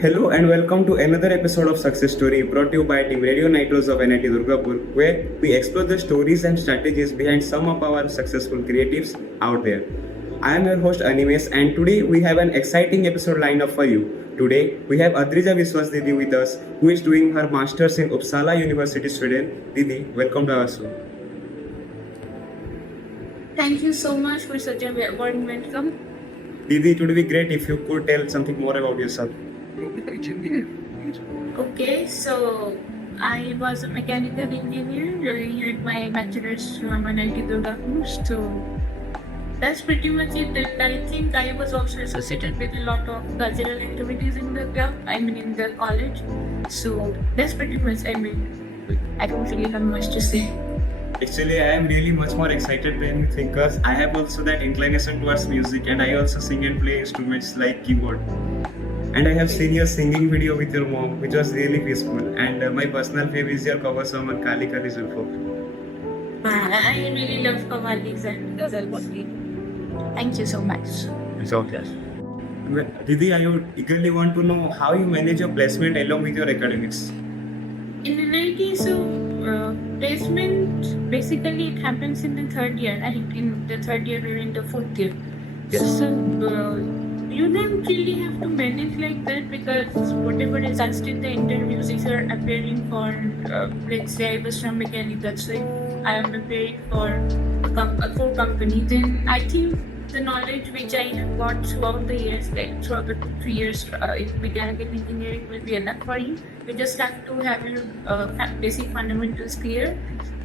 Hello and welcome to another episode of Success Story brought to you by Team Radio Nitros of NIT Durgapur, where we explore the stories and strategies behind some of our successful creatives out there. I am your host Animesh, and today we have an exciting episode lined up for you. Today we have Adrija Viswas Didi with us, who is doing her masters in Uppsala University, Sweden. Didi, welcome to our show. Thank you so much for such a warm welcome. Didi, it would be great if you could tell something more about yourself. Okay, so I was a mechanical engineer during my bachelor's from NIT Durgapur. So that's pretty much it. And I think I was also associated with a lot of cultural activities in the in the college. So that's pretty much, I don't really have much to say. Actually, I am really much more excited than you think, because I have also that inclination towards music, and I also sing and play instruments like keyboard. And I have seen your singing video with your mom, which was really peaceful. And my personal favorite is your cover song on Kali Kali Zulfo. I really love Kavali's and Zalwati. Thank you so much. So, yes. Well, Didi, I would eagerly want to know how you manage your placement along with your academics. In NIT, placement basically it happens in the third year, in the third year or in the fourth year. Yes. So you don't really have to manage like that, because whatever is asked in the interviews, if you're appearing for, let's say I was from mechanic, that's why I am appearing for a company, then I think the knowledge which I have got throughout the years, like throughout the 3 years in mechanical engineering will be enough for you. You just have to have your basic fundamentals clear.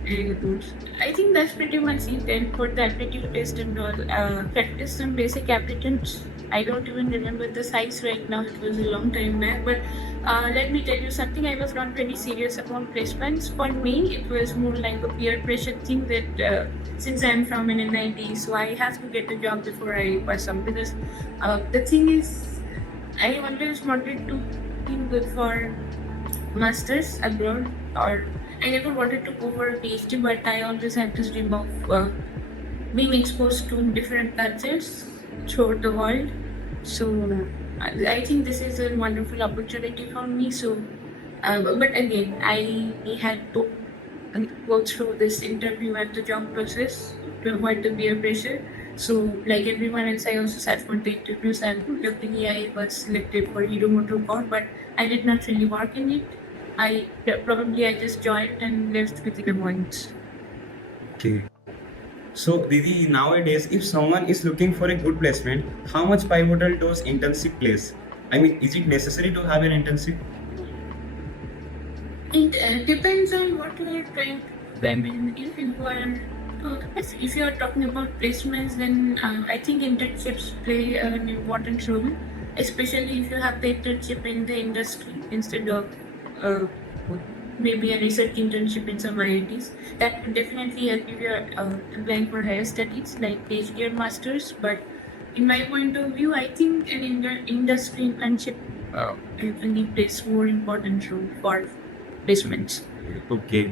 And I think that's pretty much it. And for the aptitude test and all, practice some basic aptitudes. I don't even remember the size right now, it was a long time back, but let me tell you something, I was not very serious about placements. For me, it was more like a peer pressure thing that since I'm from an NIT, so I have to get a job before I pursue, because the thing is, I always wanted to be good for masters abroad, or I never wanted to go for a PhD, but I always had this dream of being exposed to different cultures throughout the world. So I think this is a wonderful opportunity for me. So, but again, I had to go through this interview and the job process to avoid the peer pressure. So, like everyone else, I also sat for the interviews, and luckily I was selected for Hero MotoCorp, but I did not really work in it. I just joined and left within a month. Okay. So, Didi, nowadays, if someone is looking for a good placement, how much pivotal does internship plays? I mean, is it necessary to have an internship? It depends on what you are trying to. I mean, if you are talking about placements, then I think internships play an important role, especially if you have the internship in the industry instead of maybe a research internship in some IITs. That would definitely help if you're applying for higher studies like PhD or masters. But in my point of view, I think an industry internship definitely plays more important role for placements. Okay.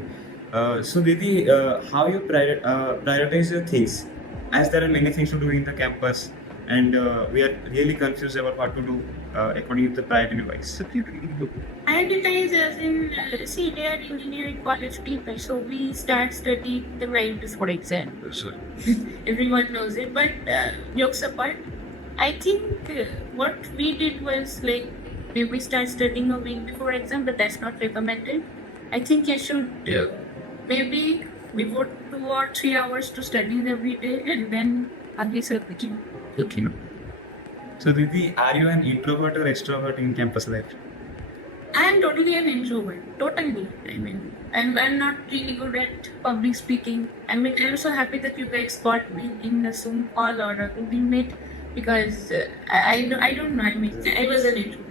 So, Didi, how you prioritize your things? As there are many things to do in the campus, and we are really confused about what to do according to the priority wise. Prioritize as in, see, they are engineering college people, so we start studying the night before exam. Everyone knows it, but jokes apart, I think what we did was like, we start studying a week before exam, but that's not recommended. I think you should maybe before 2 or 3 hours to study every day, and then at least okay. So, Didi, are you an introvert or extrovert in campus life? I am totally an introvert. Totally. I mean, I'm not really good at public speaking. I mean, I'm so happy that you guys got me in a Zoom call or a Google Meet, because I don't know. I mean, I was an introvert.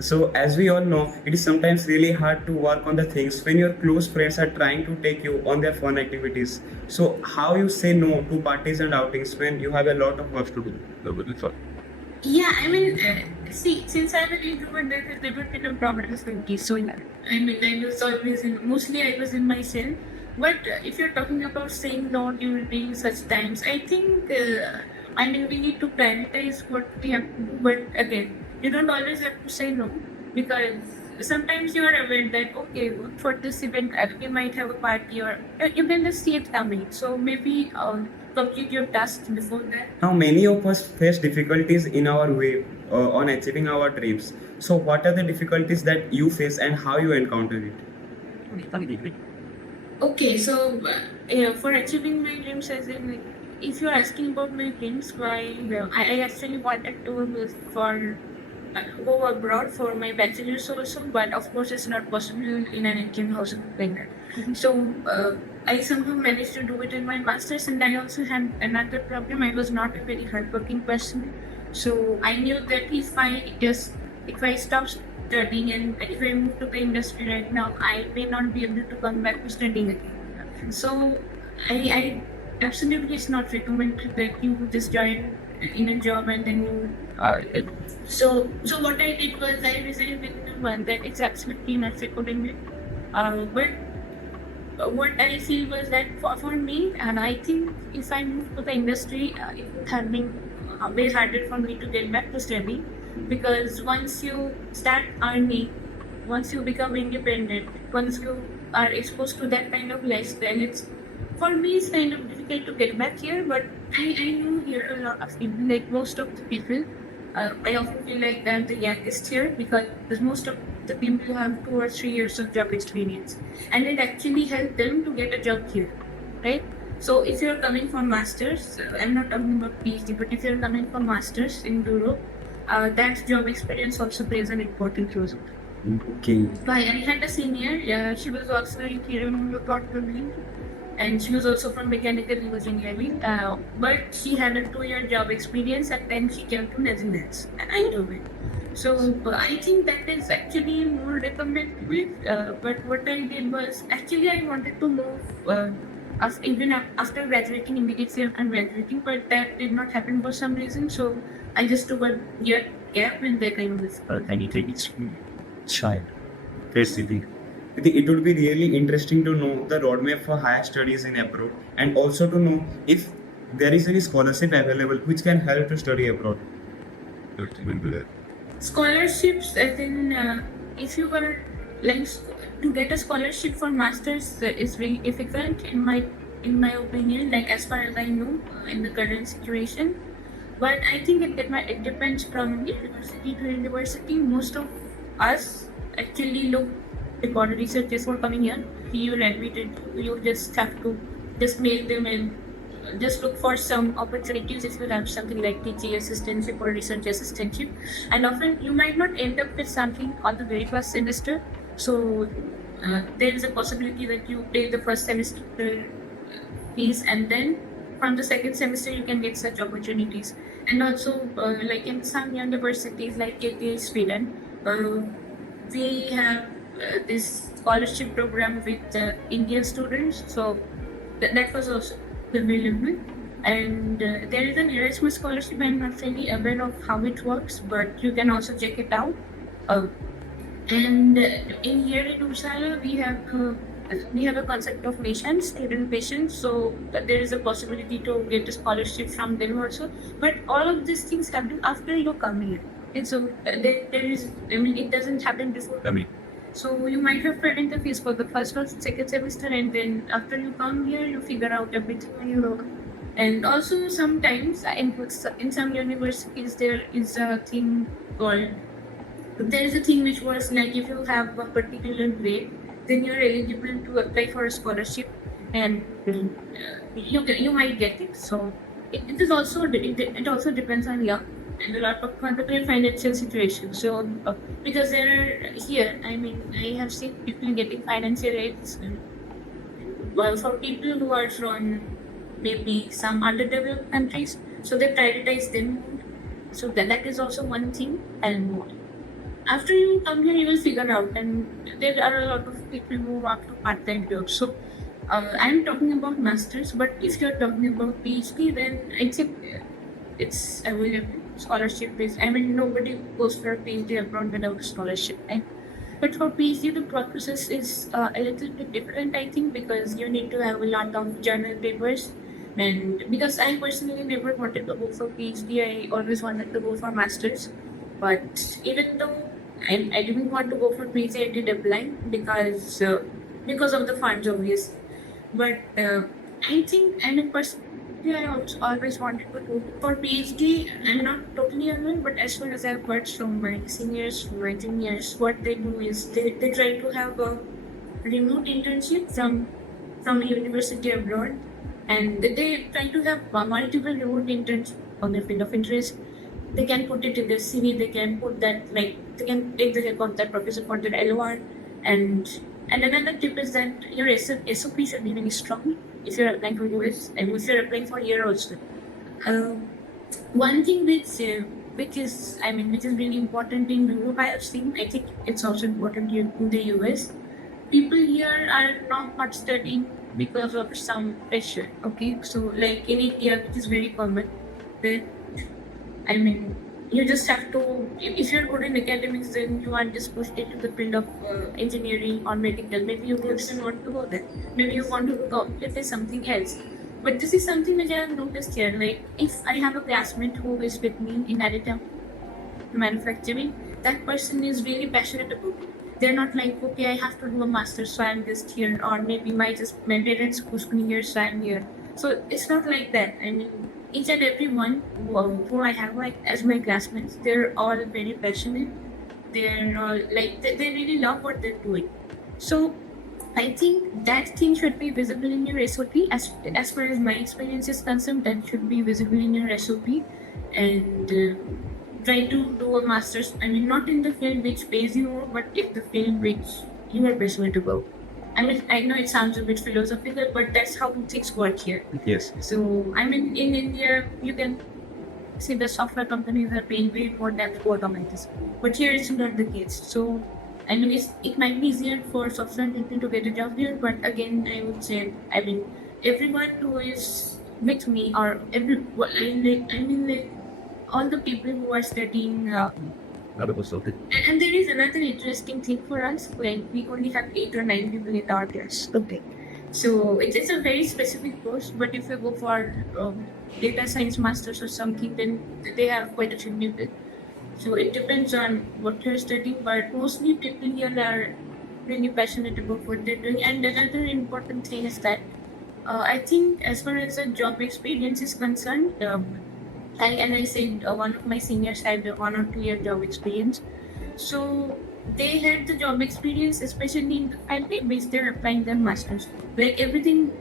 So, as we all know, it is sometimes really hard to work on the things when your close friends are trying to take you on their fun activities. So, how you say no to parties and outings when you have a lot of work to do? Yeah, I mean, see, since I'm an introvert, there's a different kind of problems with this. So, yeah, I mean, I was always mostly I was in my cell. But if you're talking about saying no during such times, I think, I mean, we need to prioritize what we have to do. But again, you don't always have to say no because sometimes you are aware that, okay, for this event, we might have a party or you can just see it coming. So, maybe complete your tasks before that. Now, many of us face difficulties in our way on achieving our dreams. So, what are the difficulties that you face and how you encounter it? Okay, so for achieving my dreams, as in, like, if you're asking about my dreams, I actually wanted to for go abroad for my bachelor's also, but of course it's not possible in an Indian house like that. So I somehow managed to do it in my master's, and I also had another problem. I was not a very hardworking person, so I knew that if I stop studying and if I move to the industry right now, I may not be able to come back to studying again. So I absolutely it's not recommended that you just join in a job and then you. So what I did was I resigned within a month. That it's absolutely not recommended. But what I feel was that for me, and I think if I move to the industry, it would have been way harder for me to get back to study because once you start earning, once you become independent, once you are exposed to that kind of life, then it's for me it's kind of difficult to get back here. But I know here a lot of people, like most of the people. I often feel like I'm the youngest here because most of the people have 2 or 3 years of job experience, and it actually helped them to get a job here, right? So if you're coming from masters, I'm not talking about PhD, but if you're coming from masters in Europe, that job experience also plays an important role. Okay. I had a senior, she was also in theorem, and she was also from mechanical engineering, but she had a 2-year job experience and then she came to Netherlands and I knew it. So I think that is actually more recommended. But what I did was actually I wanted to move even after graduating immediately after graduating, but that did not happen for some reason. So I just took a year gap and then I was. Child. Basically. It would be really interesting to know the roadmap for higher studies in abroad and also to know if there is any scholarship available which can help to study abroad. Scholarships, as in, if you were like to get a scholarship for masters is very difficult in my opinion. Like as far as I know, in the current situation, but I think it depends from university to university. Most of us actually look for researchers for coming here. You admitted you just have to just mail them and just look for some opportunities if you have something like teaching assistantship or research assistantship, and often you might not end up with something on the very first semester. So there is a possibility that you pay the first semester fees and then from the second semester you can get such opportunities. And also like in some universities like KTH Sweden, we have this scholarship program with Indian students, so that was also available. And there is an Erasmus scholarship. I'm not really aware of how it works, but you can also check it out. And in here in Uppsala, we have a concept of nation, student patients, so there is a possibility to get a scholarship from them also. But all of these things happen after you come here. And so there is, I mean, it doesn't happen before. So you might have paid the fees for the first or second semester, and then after you come here, you figure out everything you know. And also sometimes in some universities there is a thing which was like if you have a particular grade, then you're eligible to apply for a scholarship, and you might get it. So it is also it also depends on you and a lot of particular financial situation. So because there are here, I mean, I have seen people getting financial aids. Well, for people who are from maybe some underdeveloped countries, so they prioritize them. So that is also one thing. And after you come here, you will figure out, and there are a lot of people who work to part-time jobs. So I'm talking about masters, but if you're talking about PhD, then I think it's available. Scholarship is, I mean, nobody goes for a PhD abroad without a scholarship, right? But for PhD, the process is a little bit different, I think, because you need to have a lot of journal papers. And because I personally never wanted to go for PhD, I always wanted to go for masters. But even though I didn't want to go for PhD, I did apply because of the funds, obviously. But I think, I mean, personally, I also always wanted to go for PhD. I'm not totally alone, but as far as I've heard from my seniors, from my juniors, what they do is they try to have a remote internship from a university abroad, and they try to have multiple remote internships on their field of interest. They can put it in their CV. They can put that, like, they can take the help of that professor for their LOR. And another tip is that your SOP should be really strong if you're applying for US and if you're applying for here also. One thing which is, I mean, which is really important in Europe, I have seen, I think it's also important here in the US. People here are not studying because of some pressure. Okay, so like in India, which is very common, that, I mean, you just have to, if you're good in academics, then you are just pushed into the field of engineering or medical. Maybe you don't want to go there. Maybe you want to go completely something else. But this is something which I have noticed here. Like, if I have a classmate who is with me in additive manufacturing, that person is really passionate about it. They're not like, okay, I have to do a master's, so I'm just here, or maybe my parents push me here, so I'm here. So it's not like that. I mean, each and every one who I have like as my classmates, they're all very passionate. They're all like they really love what they're doing. So I think that thing should be visible in your SOP. As far as my experience is concerned, that should be visible in your SOP, and try to do a master's. I mean, not in the field which pays you more, but in the field which you are passionate about. I mean, I know it sounds a bit philosophical, but that's how things work here. Yes. So, I mean, in India, you can see the software companies are paying way more than the automators. But here it's not the case. So, I mean, it might be easier for software people to get a job here, but again, I would say, I mean, everyone who is with me, or like, all the people who are studying. And there is another interesting thing for us, when we only have 8 or 9 people in our class. Okay. So it is a very specific course, but if you go for data science masters or something, then they have quite a few people. So it depends on what you're studying, but mostly people here are really passionate about what they're doing. And another important thing is that I think as far as the job experience is concerned, I said one of my seniors had a 1 or 2 year job experience. So they had the job experience, especially in the field which they're applying their masters. Like everything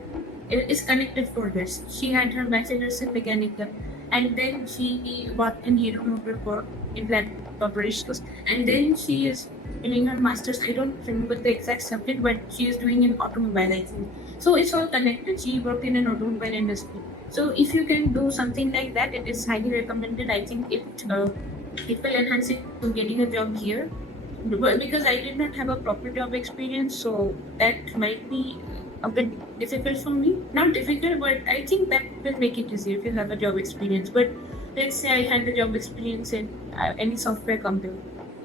is connected for this. She had her bachelor's in mechanical, and then she worked in Hero Motor in plant operations, and then she is doing her master's. I don't remember the exact subject, but she is doing in automobile, I think. So it's all connected. She worked in an automobile industry. So if you can do something like that, it is highly recommended. I think it will enhance it to getting a job here. Because I did not have a proper job experience, so that might be a bit difficult for me. Not difficult, but I think that will make it easier if you have a job experience. But let's say I had a job experience in any software company.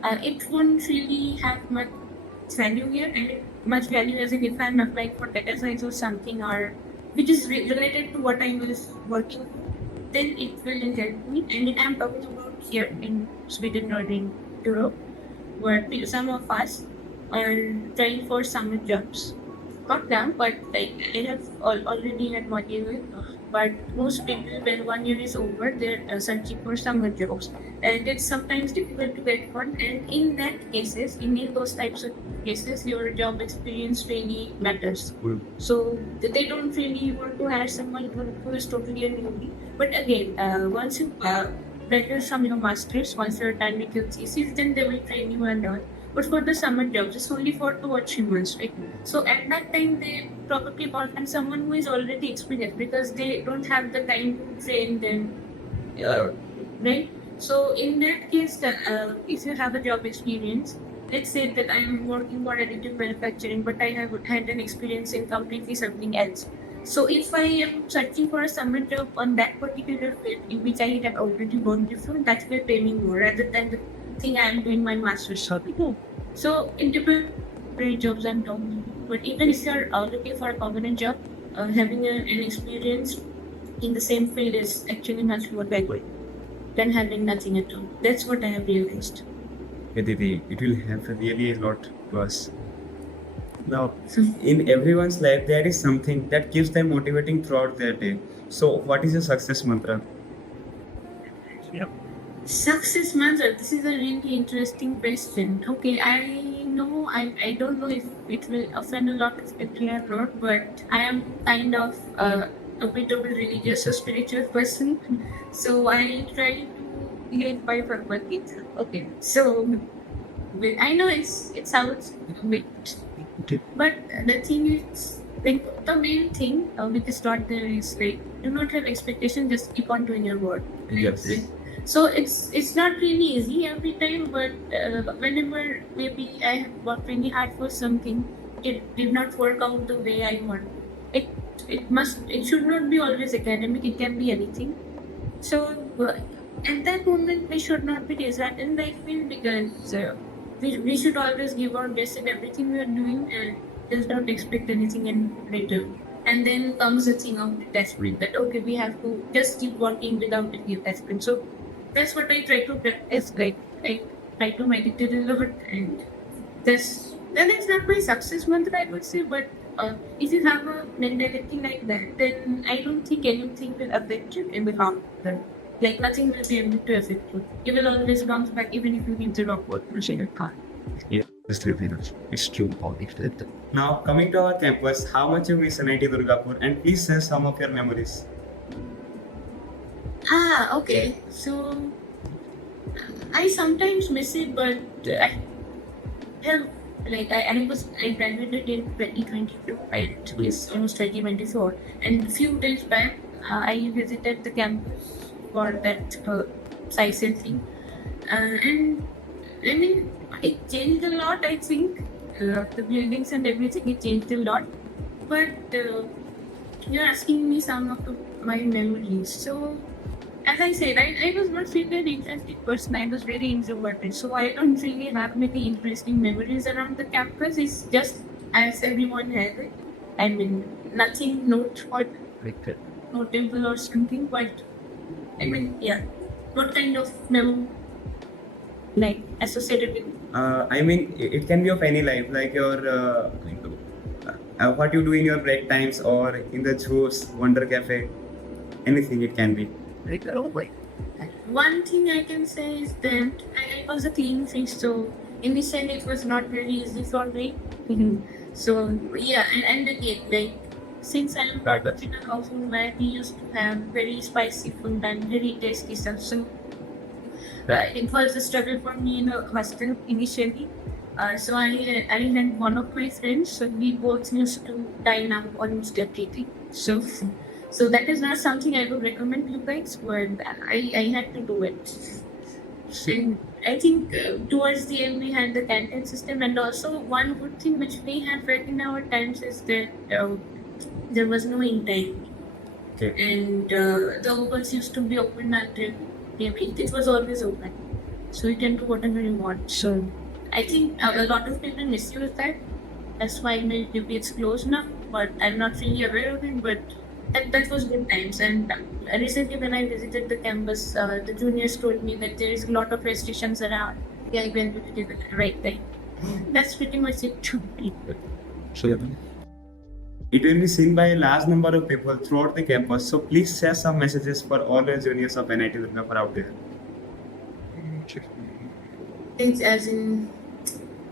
It won't really have much value here. I mean, much value as in if I'm applying for data science or something, or which is related to what I was working on, then it will help me. And I'm talking about here in Sweden or in Europe, where some of us are trying for summer jobs. Not now, but like I have already had 1 year. But most people, when 1 year is over, they're searching for summer jobs, and it's sometimes difficult to get one. And in that cases, in those types of cases, your job experience really matters. So they don't really want to hire someone who is totally a newbie. But again, once you better some masters, once you're done with your thesis, then they will train you and all. But for the summer jobs, it's only for 2 or 3 months, right? So at that time, they probably find someone who is already experienced, because they don't have the time to train them, right? So in that case, if you have a job experience, let's say that I'm working for additive manufacturing, but I have had an experience in completely something else. So if I am searching for a summer job on that particular field in which I have already gone before, that will pay me more rather than the thing I am doing my master's. So in different jobs I'm talking, but even if you're looking for a permanent job, having an experience in the same field is actually much more valuable than having nothing at all. That's what I have realized. Okay, Didi, it will help really a lot to us. Now, So, in everyone's life, there is something that keeps them motivating throughout their day. So, what is your success mantra? success mantra. This is a really interesting question. Okay, I know I don't know if it will offend a lot of people or not, but I am kind of a bit of a religious or spiritual person. So I try to live by Bhagavad Gita. Okay. So I know it sounds a bit, but the thing is, like the main thing with this thought there is like do not have expectation, just keep on doing your work. Yes. So it's not really easy every time, but whenever maybe I have worked really hard for something, it did not work out the way I want. It it should not be always academic. It can be anything. So at that moment we should not be disheartened. I feel because we should always give our best in everything we are doing and just don't expect anything in return. And then comes the thing of detachment that okay, we have to just keep working without any attachment. So that's what I try to practice. Like I try to meditate a lot, and that's not my success mantra, I would say. But if you have a mentality like that, then I don't think anything will affect you in the long term. Like nothing will be able to affect you. You will always bounce back, even if you need the wrong word to say your car. Yeah, it's true. Now, coming to our campus, how much you miss NIT Durgapur, and please share some of your memories. Okay. So I sometimes miss it, but I have I graduated in 2022, right? It's almost 2024, and a few days back, I visited the campus for that SciSil thing, and I mean it changed a lot. I think the buildings and everything it changed a lot, but you're asking me some of my memories, so. As I said, I was not really an interesting person. I was very introverted. So I don't really have many interesting memories around the campus. It's just as everyone has it. I mean, nothing notable or something, but I mean, yeah. What kind of memory, like, associated with? I mean, it can be of any life, like your what you do in your break times or in the juice, Wonder Cafe, anything it can be. One thing I can say is that I was a clean fish, so initially it was not very easy for me. So yeah, and again, like since I'm in a household where we used to have very spicy food and very tasty stuff, so it was a struggle for me in a hostel initially. So I had one of my friends, so we both used to dine out almost every day. So that is not something I would recommend you guys, but I had to do it. And I think towards the end we had the canteen system, and also one good thing which we had right in our times is that there was no in time, Okay. and the ovens used to be open until maybe it was always open, so you can do whatever you want. So I think a lot of people misuse that. That's why maybe it's closed now, but I'm not really aware of it. But that was good times. And recently, when I visited the campus, the juniors told me that there is a lot of restrictions around. Yeah, I went to the right time. That's pretty much it. It will be seen by a large number of people throughout the campus, so please share some messages for all the juniors of NIT Durgapur out there. Things as in,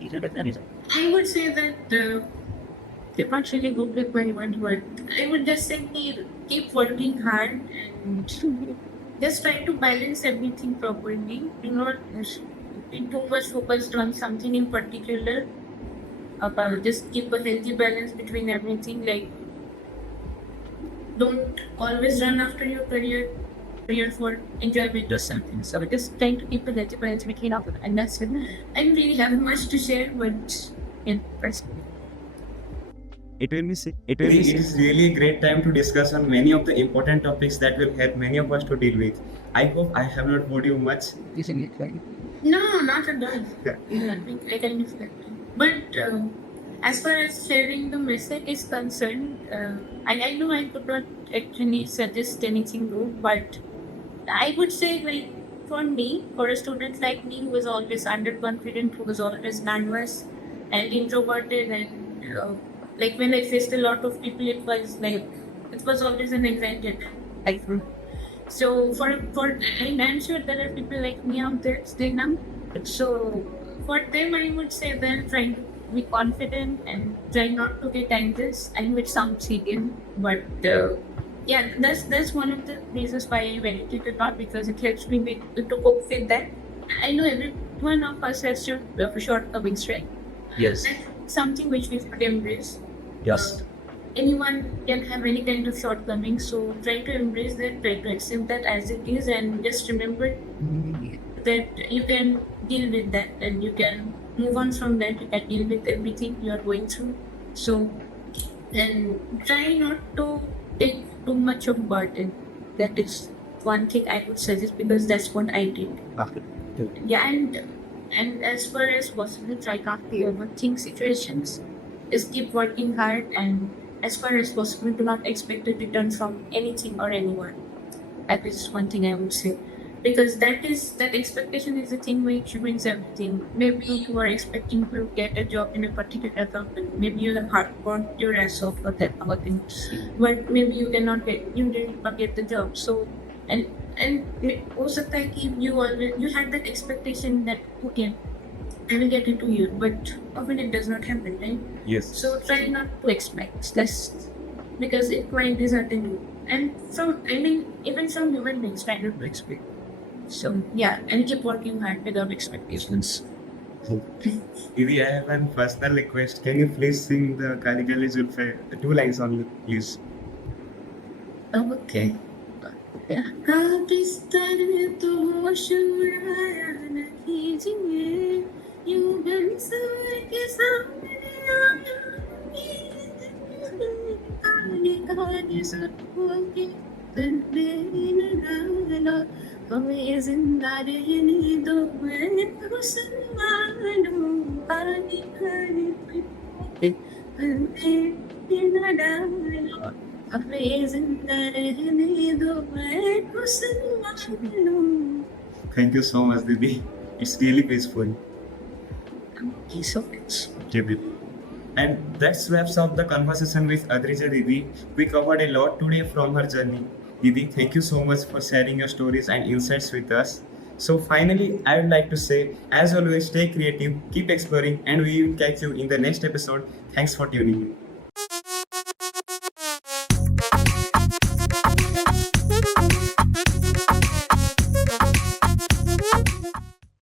I would say that they're not really good with my one word. I would just simply keep working hard and just try to balance everything properly. Do not be too much focused on something in particular. Just keep a healthy balance between everything. Like, don't always run after your career. prayer for enjoyment or something. So just trying to keep it legible and making up, and that's it. I don't really have much to share, but in person. It is really a great time to discuss on many of the important topics that will help many of us to deal with. I hope I have not bored you much. No, not at all. Yeah. I can reflect. But as far as sharing the message is concerned, I know I could not actually suggest anything new, but I would say, like, for me, for a student like me who was always underconfident, who was always nervous and introverted, and like when I faced a lot of people, it was always an anxiety. So I'm sure there are people like me out there still now. So for them, I would say they're trying to be confident and try not to get anxious. I know it sounds silly, but yeah, that's one of the reasons why I meditate a lot, because it helps me to cope with that. I know every one of us has shortcomings, right? Yes. That's something which we should embrace. Yes. Anyone can have any kind of shortcomings, so try to embrace that, try to accept that as it is, and just remember that you can deal with that and you can move on from that. You can deal with everything you are going through. So, and try not to take too much of burden. That is one thing I would suggest, because that's what I did. Yeah, and as far as possible, try not to overthink situations. Just keep working hard, and as far as possible, do not expect a return from anything or anyone. That is one thing I would say, because that expectation is the thing which ruins everything. Maybe you are expecting to get a job in a particular company.Maybe you have hard worked your ass off for that thing, but maybe you didn't get the job. So and most of the time you had that expectation that okay, I will get into you, but often it does not happen, right? Yes. So try not to expect. That's because it might dishearten you. And so even some human beings try not to expect. So yeah, and keep working hard without expectations. Ivi, I have one personal request. Can you please sing the Kali Kali Zulfi, 2 lines only, please? Okay. आप इस तरह तो शुरुआया न कीजिए, यूं गमसर के सामने आया, काले काले सपनों के तन्ने न डालो, हमें जिंदा रहने दो, मैं तो सनमानूं, काले काले सपनों के तन्ने न डालो, हमें जिंदा रहने दो, मैं तो सनमानूं. Thank you so much, Didi. It's really peaceful. Thank you so much. Didi. And that wraps up the conversation with Adrija Didi. We covered a lot today from her journey. Didi, thank you so much for sharing your stories and insights with us. So finally, I would like to say, as always, stay creative, keep exploring, and we will catch you in the next episode. Thanks for tuning in.